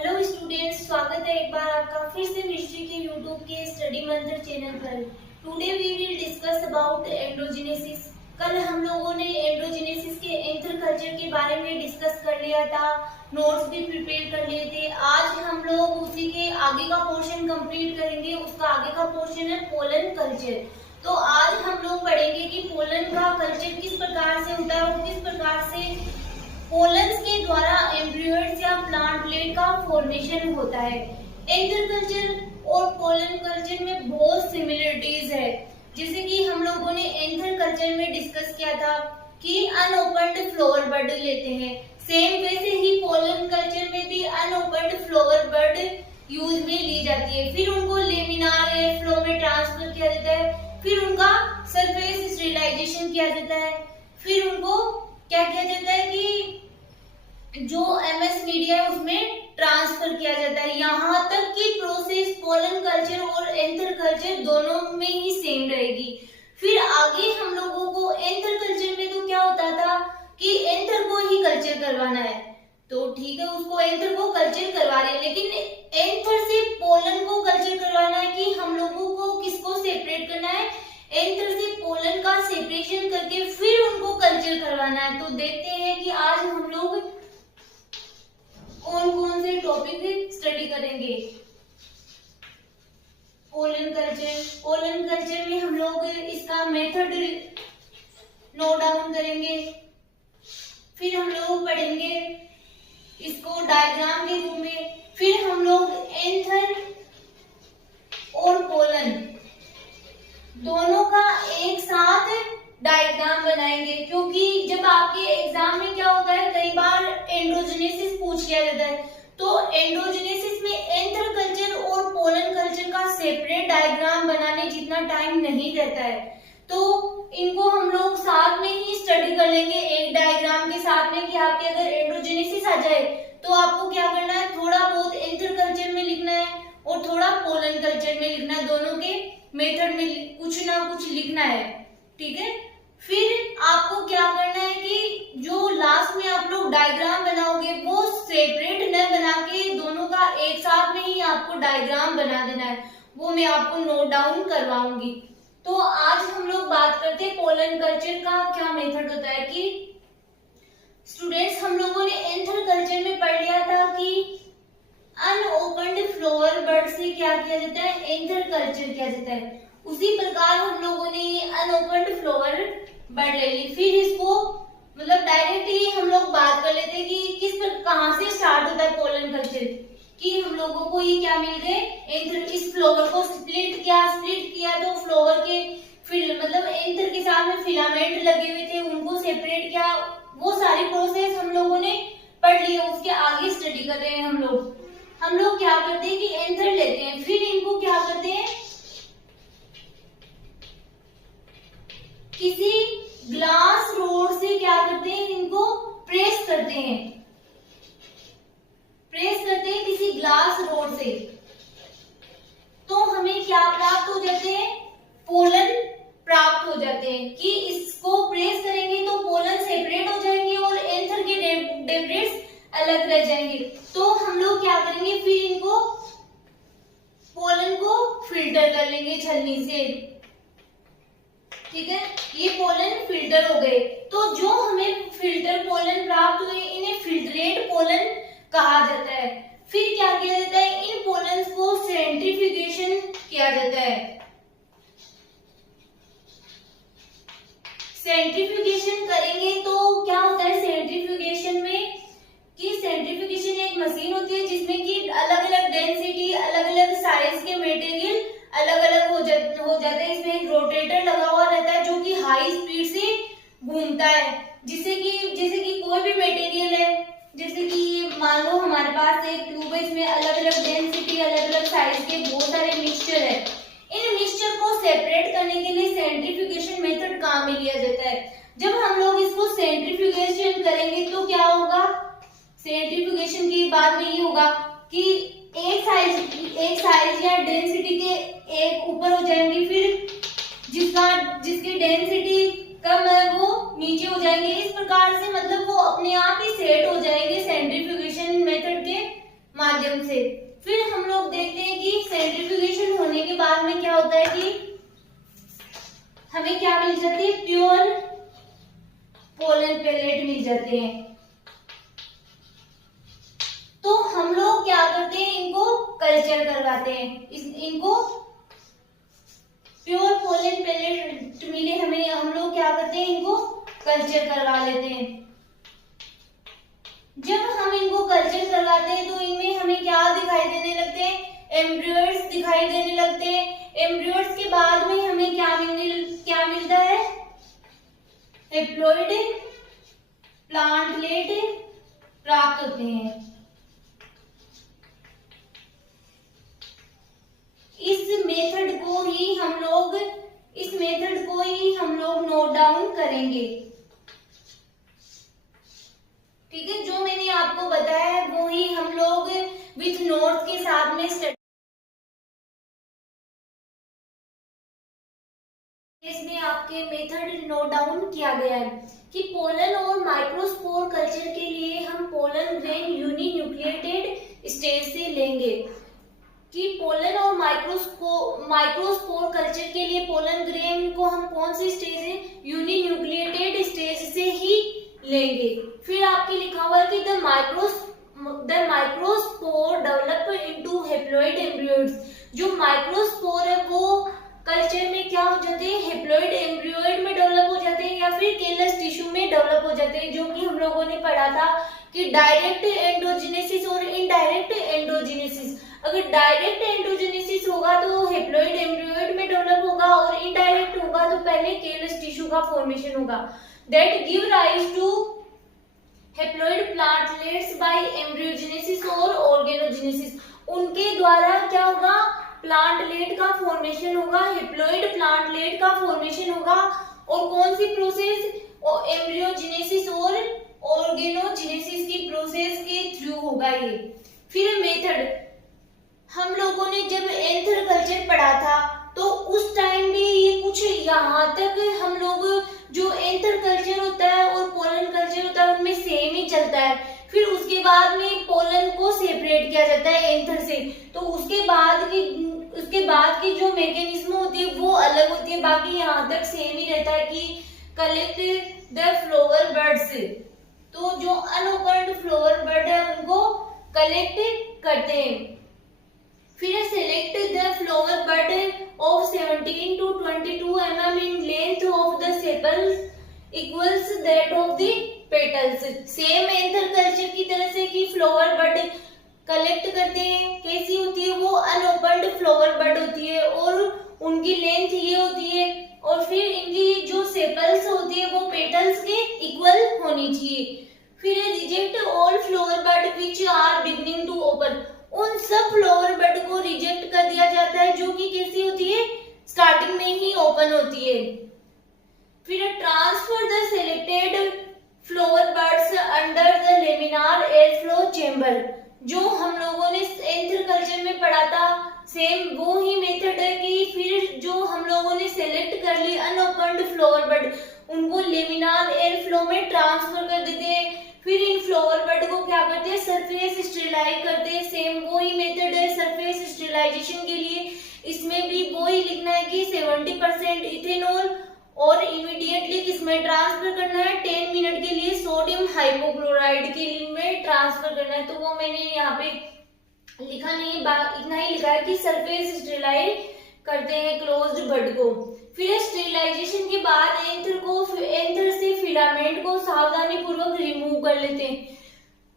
Hello students, स्वागत है एक बार आपका फिर से मिस्ट्री के यूट्यूब के स्टडी मंत्र चैनल पर। Today we will discuss about androgenesis. कल हम लोगों ने एंड्रोजेनेसिस के एंथर कल्चर के बारे में डिस्कस कर लिया था, नोट्स भी प्रिपेयर कर लिए थे। आज हम लोग उसी के आगे का पोर्शन कंप्लीट करेंगे। उसका आगे का पोर्शन है पोलन कल्चर। तो आज हम लोग पढ़ेंगे कि पोलन का कल्चर किस प्रकार से होता है और किस प्रकार से पोलन्स के द्वारा एम्ब्रियोइड्स या प्लांटलेट का फॉर्मेशन होता है। एंथर कल्चर और पोलन कल्चर में बहुत सिमिलरिटीज है। जैसे कि हम लोगों ने एंथर कल्चर में डिस्कस किया था कि अनओपन्ड फ्लावर बड लेते हैं, सेम वैसे ही पोलन कल्चर में भी अनओपन्ड फ्लावर बड यूज में ली जाती है। फिर उनको लेमिनार एयर फ्लो में ट्रांसफर किया जाता है, फिर उनका सरफेस स्टेरिलाइजेशन किया जाता है, फिर उनको क्या किया जाता है कि जो एमएस मीडिया है उसमें ट्रांसफर किया जाता है। यहाँ तक कि प्रोसेस पोलन कल्चर और एंथर कल्चर दोनों में ही सेम रहेगी। फिर आगे हम लोगों को एंथर कल्चर में तो क्या होता था कि एंथर को ही कल्चर करवाना है, तो ठीक है उसको एंथर को कल्चर करवा रहे हैं, लेकिन एंथर से पोलन को कल्चर करवाना है कि हम लोगों को किसको सेपरेट करना है, एंथर से पोलन का सेपरेशन करके फिर उनको कल्चर करवाना है। तो देखते हैं कि आज हम लोग कौन कौन से टॉपिक स्टडी करेंगे। पोलन कल्चर में हम लोग इसका मेथड नोट डाउन करेंगे, फिर हम लोग पढ़ेंगे इसको डायग्राम के रूप में, फिर हम लोग एंथर और पोलन दोनों का एक साथ डायग्राम बनाएंगे। क्योंकि जब आपके एग्जाम में क्या होता है, कई बार एंड्रोजेनेसिस पूछ लिया जाता है, तो एंड्रोजेनेसिस में एंथर कल्चर और पोलन कल्चर का सेपरेट डायग्राम बनाने जितना टाइम नहीं रहता है, तो इनको हम लोग साथ में ही स्टडी कर लेंगे एक डायग्राम के साथ में। कि आपके अगर एंड्रोजेनेसिस आ जाए तो आपको क्या करना है, थोड़ा बहुत एंथर कल्चर में लिखना है और थोड़ा पोलन कल्चर में लिखना है, दोनों के मेथड में कुछ ना कुछ लिखना है, ठीक है। फिर आपको क्या करना है कि जो लास्ट में आप लोग डायग्राम बनाओगे वो सेपरेट न बना के दोनों का एक साथ में ही आपको डायग्राम बना देना है, वो मैं आपको नोट डाउन करवाऊंगी। तो आज हम लोग बात करते हैं पोलन कल्चर का क्या मेथड होता है। कि स्टूडेंट्स हम लोगों ने एंथर कल्चर में पढ़ लिया था कि अनओपन्ड फ्लावर बड से क्या किया जाता है, एंथर कल्चर किया जाता है। उसी प्रकार हम लोगों ने ये अनओपन्ड फ्लावर बड ले ली। फिर इसको मतलब डायरेक्टली हम लोग बात कर लेते हैं कि किस पर कहां से स्टार्ट होता है पोलन कल्चर। कि हम लोगों को ये क्या मिल गए, एंथर इस फ्लावर को स्प्लिट किया तो फ्लावर के मतलब एंथर के साथ में फिलामेंट लगे हुए थे, उनको सेपरेट किया। वो सारी प्रोसेस हम लोगों ने पढ़ लिया, उसके आगे स्टडी कर रहे हैं हम लोग क्या करते हैं कि एंथर लेते हैं, फिर इनको क्या करते हैं, किसी ग्लास रोड से क्या करते हैं, इनको प्रेस करते हैं किसी ग्लास रोड से। तो हमें क्या प्राप्त हो जाते हैं, पोलन प्राप्त हो जाते हैं। कि इसको प्रेस करेंगे तो पोलन सेपरेट हो जाएंगे और एंथर के डेब्रिड्स अलग रह जाएंगे। तो हम लोग क्या करेंगे, फिर इनको पोलन को फिल्टर कर लेंगे छलनी से, ठीक है। ये पोलन फिल्टर हो गए। तो जो हमें फिल्टर पोलन प्राप्त हुए इन्हें फिल्ट्रेट पोलन कहा जाता है। फिर क्या किया जाता है, इन पोलन्स को सेंट्रीफ्यूगेशन किया जाता है। सेंट्रीफ्यूगेशन करेंगे तो क्या होता है सेंट्रीफ्यूगेशन में, कि सेंट्रीफ्यूगेशन एक मशीन होती है जिसमें कि अलग अलग डेंसिटी, अलग अलग साइज के मटेरियल अलग अलग हो जाते हैं। इसमें एक रोटेटर लगा हुआ रहता है जो कि हाई स्पीड से घूमता है, जैसे कि कोई भी मटेरियल है, जैसे कि मान लो हमारे पास एक ट्यूब है, इसमें अलग अलग डेंसिटी, अलग अलग साइज के बहुत सारे मिक्सचर है। इन मिक्सचर को सेपरेट करने के लिए सेंट्रीफ्यूगेशन मेथड काम में लिया जाता है। जब हम लोग इसको सेंट्रीफ्यूगेशन करेंगे तो क्या होगा, सेंट्रीफ्यूगेशन के बाद में ये होगा कि एक साइज या डेंसिटी के एक ऊपर हो जाएंगे, फिर जिसकी डेंसिटी कम है वो नीचे हो जाएंगे। इस प्रकार से मतलब वो अपने आप ही सेट हो जाएंगे सेंट्रीफ्यूगेशन मेथड के माध्यम से। फिर हम लोग देखते हैं कि सेंट्रीफ्यूगेशन होने के बाद में क्या होता है कि हमें क्या मिल जाती है, प्योर पोलन पेलेट मिल जाते हैं। तो हम लोग क्या करते हैं, इनको कल्चर करवाते हैं। इनको प्योर पोलन पेलेट मिले हमें, हम लोग क्या करते हैं, इनको कल्चर करवा लेते हैं। जब हम इनको कल्चर करवाते हैं तो इनमें हमें क्या दिखाई देने लगते हैं, एम्ब्रियोइड्स दिखाई देने लगते हैं। एम्ब्रियोइड्स के बाद में हमें क्या मिलता है, हैप्लॉइड प्लांटलेट प्राप्त होते हैं। इस मेथड को ही हम लोग नोट डाउन करेंगे। ठीक है, जो मैंने आपको बताया है वो ही हम लोग विथ नोट्स के साथ में स्टडी। इसमें आपके मेथड नोट डाउन किया गया है कि पोलन और माइक्रोस्पोर कल्चर के लिए हम पोलन ग्रेन यूनिन्यूक्लिएटेड स्टेज से लेंगे। कि पोलन और माइक्रोस्पोर कल्चर के लिए पोलन ग्रेन को हम कौन सी स्टेज है, यूनिन्यूक्लिएटेड स्टेज से ही लेंगे। फिर आपके लिखा हुआ है कि the microspore develop into haploid embryoids. जो माइक्रोस्पोर है वो कल्चर में क्या हो जाते हैं, हैप्लॉइड एम्ब्रियोइड में डेवलप हो जाते हैं या फिर केलस टिश्यू में डेवलप हो जाते हैं, जो कि हम लोगों ने पढ़ा था कि डायरेक्ट एंडोजेनेसिस और इनडायरेक्ट एंडोजेनेसिस। अगर डायरेक्ट एंडोजेनेसिस होगा तो हैप्लॉइड एम्ब्रियोइड में डेवलप होगा और इनडायरेक्ट होगा तो पहले केलस टिश्यू का फॉर्मेशन होगा। That give rise to haploid plantlets by embryogenesis और ऑर्गेनोजेनेसिस। उनके द्वारा क्या होगा, प्लांटलेट का फॉर्मेशन होगा, हैप्लॉइड प्लांटलेट का फॉर्मेशन होगा। और कौन सी प्रोसेस, एम्ब्रियोजेनेसिस और ऑर्गेनोजेनेसिस की प्रोसेस के थ्रू होगा ये। फिर मेथड, हम लोगों ने जब एंथर कल्चर पढ़ा था तो उस टाइम भी ये कुछ यहाँ तक हम लोग जो एंथर कल्चर होता है और पोलन कल्चर होता है उनमें सेम ही चलता है। फिर उसके बाद में पोलन को सेपरेट किया जाता है एंथर से, तो उसके बाद की जो मैकेनिज्म होती है वो अलग होती है, बाकी यहाँ तक सेम ही रहता है कि कलेक्ट द फ्लावर बड्स। तो जो अनओपन्ड फ्लावर बड है उनको कलेक्ट करते हैं। फिर select the flower bud of 17 to 22 mm in length of the sepals equals that of the petals। Same anther culture की तरह से कि फ्लावर बड कलेक्ट करते हैं, कैसी होती है वो अनओपन्ड फ्लावर बड होती है और उनकी लेंथ ये होती है, और फिर इनकी जो सेपल्स होती है वो पेटल्स के इक्वल होनी चाहिए। फिर reject all flower bud which are beginning to open. उन सब फ्लावर बड को रिजेक्ट कर दिया जाता है जो कि कैसी होती है, स्टार्टिंग में ही ओपन होती है। फिर transfer the selected flower buds under the laminar air flow chamber. जो हम लोगों ने एंथर कल्चर में पढ़ा था सेम वो ही मेथड है कि फिर जो हम लोगों ने सेलेक्ट कर ली अनओपन्ड फ्लावर बड उनको लेमिनार एयर फ्लो में ट्रांसफर कर देते हैं। फिर इन फ्लावर बड को क्या करते हैं, सरफेस स्टेरिलाइज करते हैं। सेम वो ही मेथड है सरफेस स्टेरिलाइजेशन के लिए। इसमें भी वो ही लिखना है कि 70% इथेनॉल और इमीडिएटली किसमें ट्रांसफर करना है, 10 मिनट के लिए सोडियम हाइपोक्लोराइड के लिए में ट्रांसफर करना है। तो वो मैंने यहाँ पे लिखा नहीं है, इतना ही लिखा है कि सरफेस स्टेरिलाइज करते हैं क्लोज्ड बड को। फिर स्टेरिलाइजेशन के बाद एंथर से फिलामेंट को सावधानी पूर्वक रिमूव कर लेते हैं।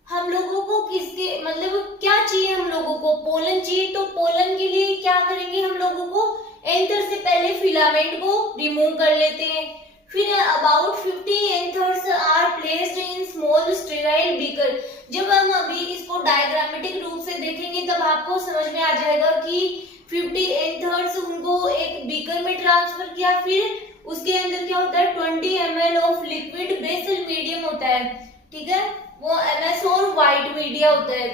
हम लोगों को किसके मतलब क्या चाहिए, हम लोगों को पोलन चाहिए, तो पोलन के लिए क्या करेंगे, हम लोगों को एंथर से पहले फिलामेंट को रिमूव कर लेते हैं। फिर about 50 anthers are placed in small sterile beaker. जब हम अभी इसको डायग्रामेटिक रूप से देखेंगे तब आपको समझ में आ जाएगा कि 50 एंथर्स उनको एक बीकर में ट्रांसफर किया, फिर उसके अंदर क्या होता है 20 ml of liquid basal medium होता है, ठीक है, वो MS और व्हाइट मीडिया होता है।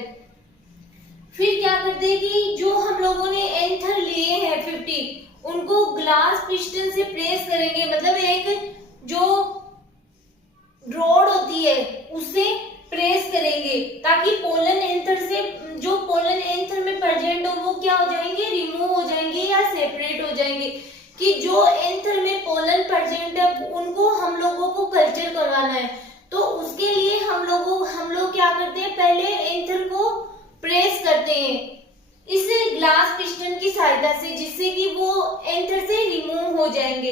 फिर क्या करते हैं कि जो हम लोगों ने एंथर लिए हैं 50 उनको ग्लास पिस्टन से प्रेस करेंगे, मतलब एक जो रॉड होती है उससे प्रेस करेंगे ताकि पोलन एंथर से जो पोलन एंथर में प्रेजेंट हो वो क्या हो जाएंगे, रिमूव हो जाएंगे या सेपरेट हो जाएंगे। कि जो एंथर में पोलन प्रेजेंट है उनको हम लोगों को कल्चर करवाना है, तो उसके लिए हम लोग क्या करते हैं, पहले एंथर को प्रेस करते हैं इस ग्लास पिस्टन की सहायता से, जिससे कि वो एंथर से रिमूव हो जाएंगे।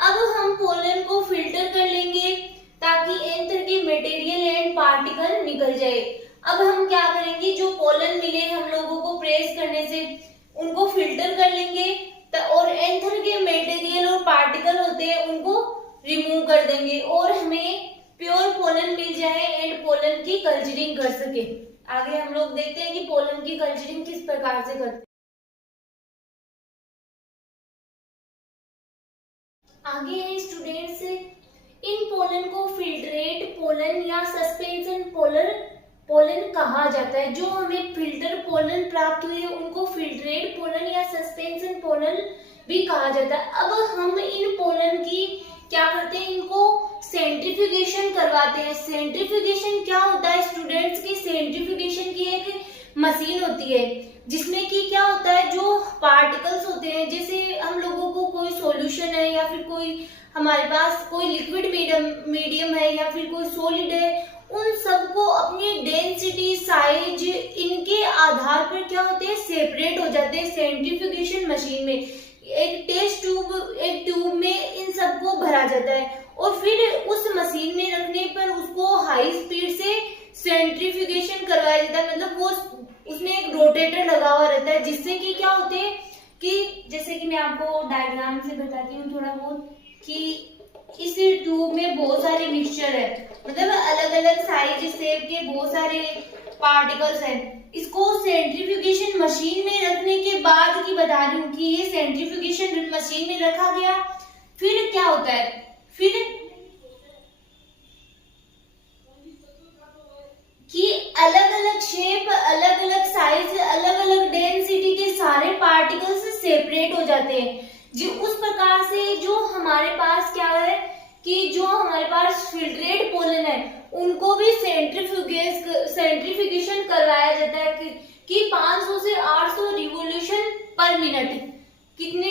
अब हम पोलन को फिल्टर कर लेंगे ताकि एंथर के मटेरियल एंड पार्टिकल निकल जाए। अब हम क्या करेंगे, जो पोलन मिले हम लोगों को प्रेस करने से उनको फिल्टर कर लेंगे और एंथर के मटेरियल और पार्टिकल होते हैं उनको रिमूव कर देंगे और हमें प्योर पोलन मिल जाए एंड पोलन की कल्चरिंग कर सके। आगे हम लोग देखते हैं कि पोलन की कल्चरिंग किस प्रकार से करते हैं। आगे है स्टूडेंट्स, इन पोलन को फिल्ट्रेट पोलन या सस्पेंशन पोलन कहा जाता है। जो हमें फिल्टर पोलन प्राप्त हुए उनको फिल्ट्रेट पोलन या सस्पेंशन पोलन भी कहा जाता है। अब हम इन पोलन की क्या करते हैं, इनको सेंट्रीफ्यूगेशन करवाते हैं। सेंट्रीफ्यूगेशन क्या होता है स्टूडेंट्स, की सेंट्रीफ्यूगेशन की एक मशीन होती है जिसमें कि क्या होता है, जो पार्टिकल्स होते हैं, जैसे हम लोगों को कोई सॉल्यूशन है या फिर कोई हमारे पास कोई लिक्विड मीडियम है या फिर कोई सॉलिड है, उन सबको अपनी डेंसिटी, साइज, इनके आधार पर क्या होते हैं, सेपरेट हो जाते हैं सेंट्रीफ्यूगेशन मशीन में। एक ट्यूब में इन सबको भरा जाता है और फिर उस मशीन में रखने पर उसको हाई स्पीड से सेंट्रीफ्यूगेशन करवाया जाता है। मतलब वो उसमें एक रोटेटर लगा हुआ रहता है, जिससे कि क्या होते हैं कि जैसे कि मैं आपको डायग्राम से बताती हूँ थोड़ा बहुत, कि इस ट्यूब में बहुत सारे मिक्सचर है, मतलब अलग अलग साइज शेप के बहुत सारे पार्टिकल्स हैं। इसको सेंट्रीफ्यूगेशन मशीन में रखने के बाद की बता रही हूँ कि ये सेंट्रीफ्यूगेशन मशीन में रखा गया, फिर क्या होता है, फिर कि अलग अलग शेप, अलग अलग साइज, अलग अलग डेंसिटी के सारे पार्टिकल्स सेपरेट हो जाते हैं। जो उस प्रकार से जो हमारे पास क्या है कि जो हमारे पास फिल्ट्रेट पोलन है उनको भी सेंट्रीफ्यूगेशन करवाया जाता है कि 500 से 800 रिवोल्यूशन पर मिनट, कितने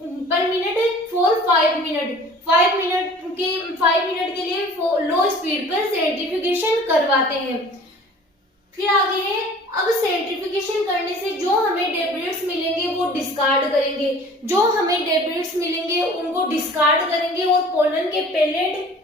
पर मिनट है, 5 मिनट 5 मिनट के लिए लो स्पीड पर सेंट्रीफ्यूगेशन करवाते हैं। फिर आगे है, अब सेंट्रीफ्यूगेशन करने से जो हमें डेब्रिट्स मिलेंगे वो डिस्कार्ड करेंगे, जो हमें डेब्रिट्स मिलेंगे उनको डिस्कार्ड करेंगे और पोलन के पेलेट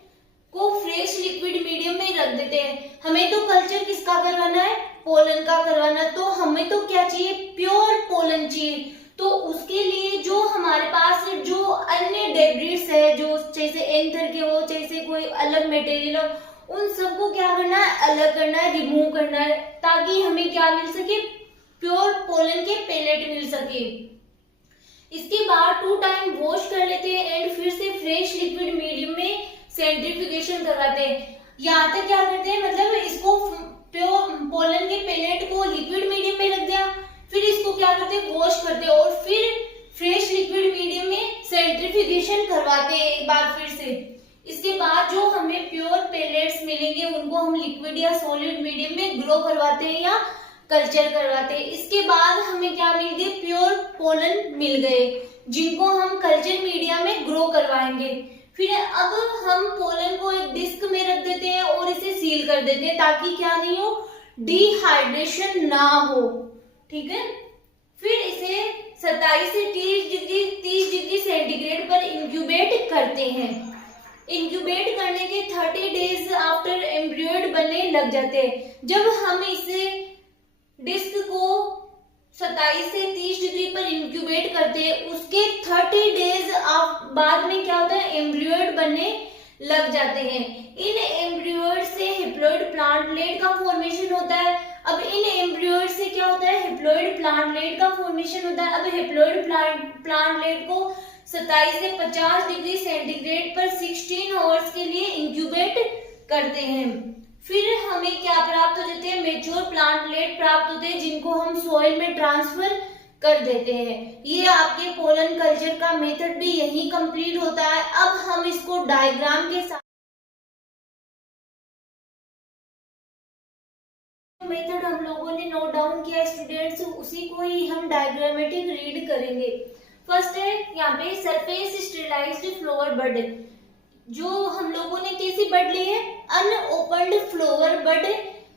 को फ्रेश लिक्विड मीडियम में रख देते हैं। हमें तो कल्चर किसका करवाना है, पोलन का करवाना, तो हमें तो क्या चाहिए, प्योर पोलन चाहिए। तो उसके लिए जो हमारे पास जो अन्य डेब्रिट्स है, जो जैसे एंथर के हो, जैसे कोई अलग मटेरियल हो, उन सबको क्या करना है, अलग करना है, रिमूव करना है, ताकि हमें क्या मिल सके, प्योर पोलन के पेलेट मिल सके। इसके बाद 2 टाइम वॉश कर लेते हैं एंड फिर से फ्रेश लिक्विड मीडियम में सेंट्रीफ्यूगेशन करवाते हैं। यहाँ तक क्या करते हैं, मतलब इसको प्योर पोलन के पेलेट को लिक्विड मीडियम में रख दिया, फिर इसको क्या करते हैं, वॉश करते हैं और फिर फ्रेश लिक्विड मीडियम में सेंट्रीफ्यूगेशन करवाते हैं एक बार फिर से। इसके बाद जो हमें प्योर पेलेट्स मिलेंगे उनको हम लिक्विड या सॉलिड मीडियम में ग्रो करवाते हैं या कल्चर करवाते हैं। इसके बाद हमें क्या मिल गए, प्योर पोलन मिल गए, जिनको हम कल्चर मीडिया में ग्रो करवाएंगे। फिर अब हम पोलन को एक डिस्क में रख देते हैं और इसे सील कर देते हैं ताकि क्या नहीं हो, डिहाइड्रेशन ना हो, ठीक है। फिर इसे 27 से 30 डिग्री सेंटीग्रेड पर इंक्यूबेट करते हैं। इंक्यूबेट करने के 30 डेज आफ्टर एम्ब्रियोइड बनने लग जाते हैं। जब हम इसे डिस्क को 27 से 30 डिग्री पर इंक्यूबेट करते हैं, उसके 30 डेज बाद में क्या होता है, एम्ब्रियोइड बनने लग जाते हैं। इन एम्ब्रियोइड से हिप्लॉइड प्लांटलेट का फॉर्मेशन होता है। अब इन एम्ब्रियोइड से क्या होता है, हिप्लॉइड प्लांटलेट का फॉर्मेशन होता है। अब हिप्लॉइड प्लांटलेट को 27 से 50 डिग्री सेंटीग्रेड पर 16 आवर्स के लिए इंक्यूबेट करते हैं। फिर हमें क्या प्राप्त हो जाते हैं, मेच्योर प्लांटलेट प्राप्त होते हैं, जिनको हम सॉइल में ट्रांसफर कर देते हैं। ये आपके पोलन कल्चर का मेथड भी यही कंप्लीट होता है। अब हम इसको डायग्राम के साथ मेथड हम लोगों ने नोट डाउन किया स्टूडेंट्स, उसी को ही हम डायग्रामेटिक रीड करेंगे। फर्स्ट है यहाँ पे सरफेस स्टेरिलाइज्ड फ्लावर बड, जो हम लोगों ने कैसी बड ली है, अनओपन्ड फ्लावर बड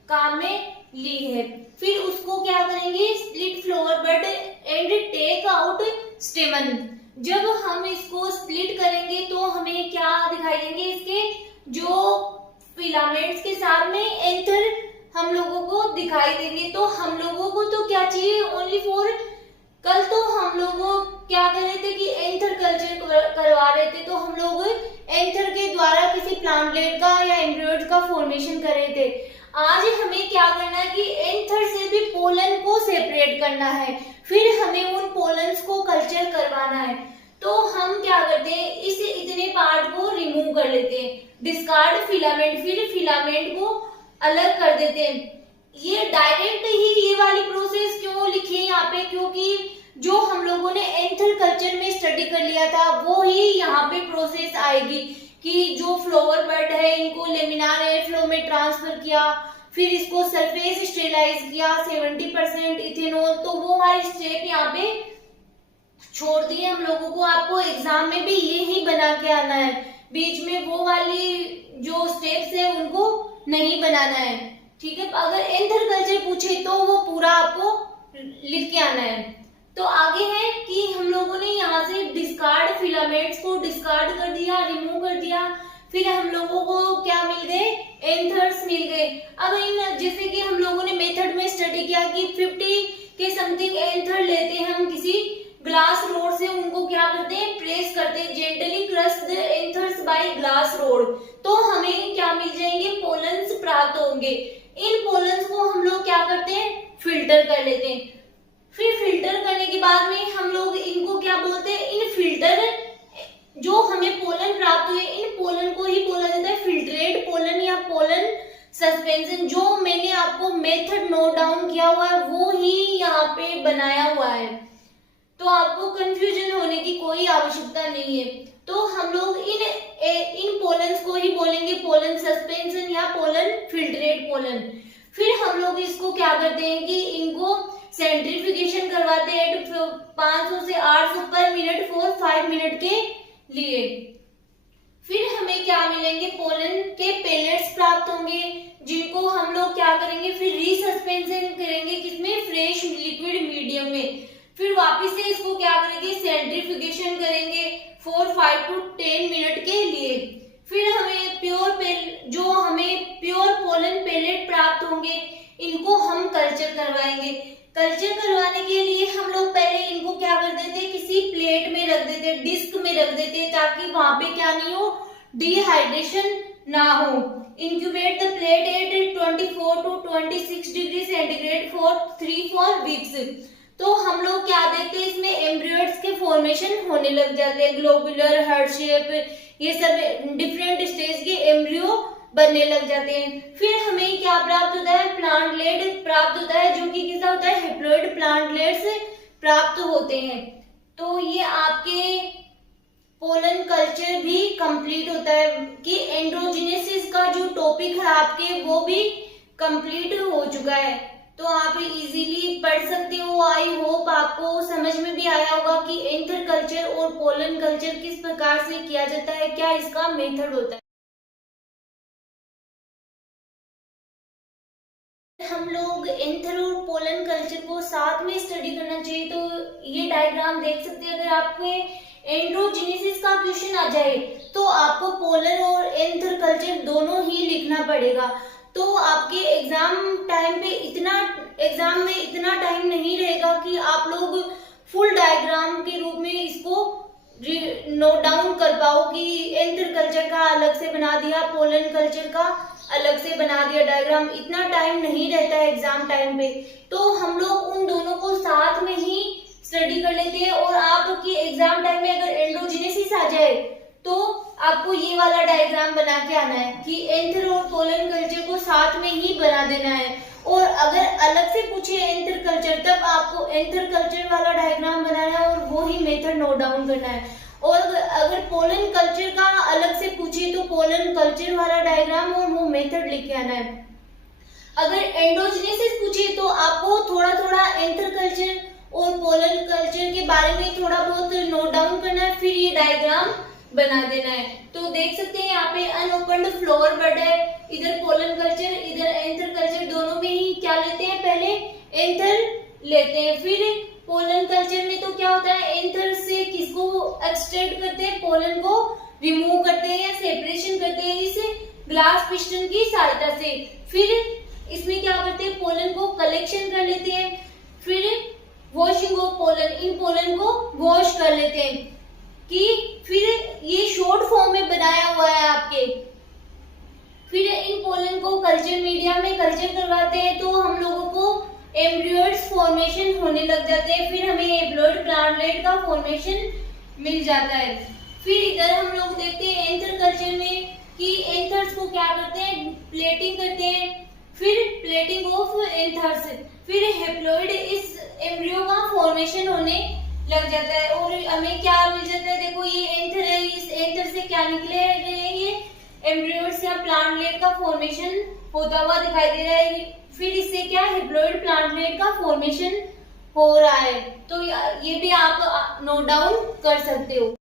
काम में ली है। फिर उसको क्या करेंगे, split flower bud and take out stamen. जब हम इसको स्प्लिट करेंगे तो हमें क्या दिखाई देंगे, इसके जो फिलामेंट्स के साथ में एंथर हम लोगों को दिखाई देंगे। तो हम लोगों को तो क्या चाहिए, ओनली फॉर, कल तो हम लोग क्या कर रहे थे कि एंथर कल्चर करवा रहे थे, तो हम लोग एंथर के द्वारा किसी प्लांटलेट का या एम्ब्रियोइड का फॉर्मेशन कर रहे थे। आज हमें क्या करना है कि एंथर से भी पोलन को सेपरेट करना है, फिर हमें उन पोलन्स को कल्चर करवाना है। तो हम क्या करते हैं, इस इतने पार्ट को रिमूव कर लेते हैं, डिस्कार्ड फिलामेंट, फिर फिलामेंट को अलग कर देते हैं। ये डायरेक्ट ही ये वाली प्रोसेस क्यों लिखी है यहाँ पे, क्योंकि जो हम लोगों ने एंथर कल्चर में स्टडी कर लिया था वो ही यहाँ पे प्रोसेस आएगी कि जो फ्लावर बड है इनको लेमिनार एयर फ्लो में ट्रांसफर किया, फिर इसको सरफेस स्टेरिलाइज किया 70% इथेनॉल, तो वो हमारी स्टेप यहाँ पे छोड़ दिए हम लोगों को। आपको एग्जाम में भी ये ही बना के आना है, बीच में वो वाली जो स्टेप्स है उनको नहीं बनाना है, ठीक है। अगर एंथर कल्चर पूछे तो वो पूरा आपको लिख के आना है। तो आगे है कि हम लोगों ने यहाँ से डिस्कार्ड फिलामेंट्स को डिस्कार्ड कर दिया, रिमूव कर दिया, फिर हम लोगों को क्या मिल गए, एंथर्स मिल गए। अब इन जैसे कि हम लोगों ने मेथड में स्टडी किया कि 50 के समथिंग एंथर लेते हैं हम किसी ग्लास रोड से, उनको क्या करते हैं, प्रेस करते हैं, gently crush the anthers by glass rod, तो हमें क्या मिल जाएंगे, पोलन्स प्राप्त होंगे। इन पोलन्स को हम लोग क्या करते हैं, फिल्टर कर लेते हैं। फिर फिल्टर करने के बाद में हम लोग इनको क्या बोलते हैं, इन फिल्टर जो हमें पोलन प्राप्त हुए, इन पोलन को ही बोला जाता है फिल्ट्रेट पोलन या पोलन सस्पेंशन। जो मैंने आपको मेथड नोट डाउन किया हुआ है वो ही यहाँ पे बनाया हुआ है, तो आपको कंफ्यूजन होने की कोई आवश्यकता नहीं है। तो हम लोग इन पोलन्स को ही बोलेंगे पोलन सस्पेंशन या पोलन फिल्ट्रेट पोलन। फिर हम लोग इसको क्या करते हैं कि इनको सेंट्रीफ्यूगेशन करवाते हैं 500 से 800 पर मिनट फॉर 5 मिनट के लिए। फिर हमें क्या मिलेंगे, पोलन के पेलेट्स प्राप्त होंगे, जिनको हम लोग क्या करेंगे, फिर रीसस्पेंशन करेंगे किसमें, फ्रेश लिक्विड मीडियम में। फिर वापस से इसको क्या करेंगे, सेंट्रीफ्यूगेशन करेंगे फॉर 5 to 10 मिनट के लिए। फिर हमें जो हमें प्योर पोलन पेलेट प्राप्त होंगे, इनको हम कल्चर करवाएंगे। कल्चर करवाने के लिए हम लोग पहले इनको क्या कर देते, किसी प्लेट में रख देते, डिस्क में रख देते, ताकि वहां पे क्या नहीं हो, डिहाइड्रेशन ना हो। Incubate the plate at 24 to 26 degree centigrade for 3-4 weeks. तो हम लोग क्या देखते हैं, इसमें एम्ब्रियोइड्स के फॉर्मेशन होने लग जाते हैं, ग्लोबुलर, हार्ट शेप, ये सब डिफरेंट स्टेज के एम्ब्रियो बनने लग जाते हैं। फिर हमें क्या प्राप्त होता है, प्लांटलेट प्राप्त होता है, जो कि किसका होता है, हेप्लॉइड प्लांटलेट्स प्राप्त होते हैं। तो ये आपके पोलन कल्चर भी कंप्लीट होता है कि एंड्रोजेनेसिस का जो टॉपिक है आपके वो भी कंप्लीट हो चुका है, तो आप इजीली पढ़ सकते हो। आई होप आपको समझ में भी आया होगा कि एंथर कल्चर और पोलन कल्चर किस प्रकार से किया जाता है, क्या इसका मेथड होता है। हम लोग एंथर और पोलन कल्चर को साथ में स्टडी करना चाहिए। तो ये डायग्राम देख सकते हैं, अगर आपके एंड्रोजेनेसिस का क्वेश्चन आ जाए तो आपको पोलन और एंथर कल्चर दोनों ही लिखना पड़ेगा। तो आपके एग्जाम में इतना टाइम नहीं रहेगा कि आप लोग फुल डायग्राम के रूप में इसको नोट डाउन कर पाओ कि एंथर कल्चर का अलग से बना दिया, पोलन कल्चर का अलग से बना दिया डायग्राम। इतना टाइम नहीं रहता है एग्जाम टाइम पे, तो हम लोग उन दोनों को साथ में ही स्टडी कर लेते हैं। और आपकी एग्जाम टाइम में अगर एंड्रोजेनेसिस आ जाए तो आपको ये वाला डायग्राम बना के आना है कि एंथर और पोलन कल्चर को साथ में ही बना देना है। और अगर अलग से पूछे एंथर कल्चर, तब आपको एंथर कल्चर वाला डायग्राम बनाना है और वो ही मेथड नोट डाउन करना है। और अगर पोलन कल्चर का अलग से पूछे तो पोलन कल्चर वाला डायग्राम और वो मेथड लिख के आना है। अगर एंडोजेनेसिस पूछे तो आपको थोड़ा थोड़ा एंथर कल्चर और पोलन कल्चर के बारे में थोड़ा बहुत नोट डाउन करना है, फिर ये डायग्राम बना देना है। तो देख सकते हैं यहाँ पे अनओपन्ड फ्लावर बड है, इधर पोलन कल्चर इधर एंथर कल्चर, दोनों में ही क्या लेते हैं, पहले एंथर लेते हैं। फिर पोलन कल्चर में तो क्या होता है, एंथर से किसको एक्सट्रैक्ट करते हैं, पोलन को रिमूव करते हैं या सेपरेशन करते हैं इस ग्लास पिस्टन की सहायता से। फिर इसमें क्या करते हैं, पोलन को कलेक्शन कर लेते हैं, फिर washing of pollen, in pollen को वॉश कर लेते हैं कि फिर ये शॉर्ट फॉर्म में बनाया हुआ है आपके। फिर इन पोलन को कल्चर मीडिया में कल्चर करवाते हैं तो हम लोगों को एम्ब्रियोइड्स फॉर्मेशन होने लग जाते हैं, फिर हमें एम्ब्रियोइड प्लांटलेट का फॉर्मेशन मिल जाता है। फिर इधर हम लोग देखते हैं एंथर कल्चर में कि एंथर्स को क्या करते हैं, प्लेटिंग करते हैं, फिर प्लेटिंग ऑफ एंथर्स, फिर हेप्लॉइड इस एम्ब्रियो का फॉर्मेशन होने लग जाता है और हमें क्या मिल जाता है, देखो ये एंथर है, इस एंथर से क्या निकले हैं, ये एम्ब्रियोइड्स या प्लांटलेट का फॉर्मेशन होता हुआ दिखाई दे रहा है। फिर इससे क्या हेप्लॉइड प्लांटलेट का फॉर्मेशन हो रहा है। तो ये भी आप नोट डाउन कर सकते हो।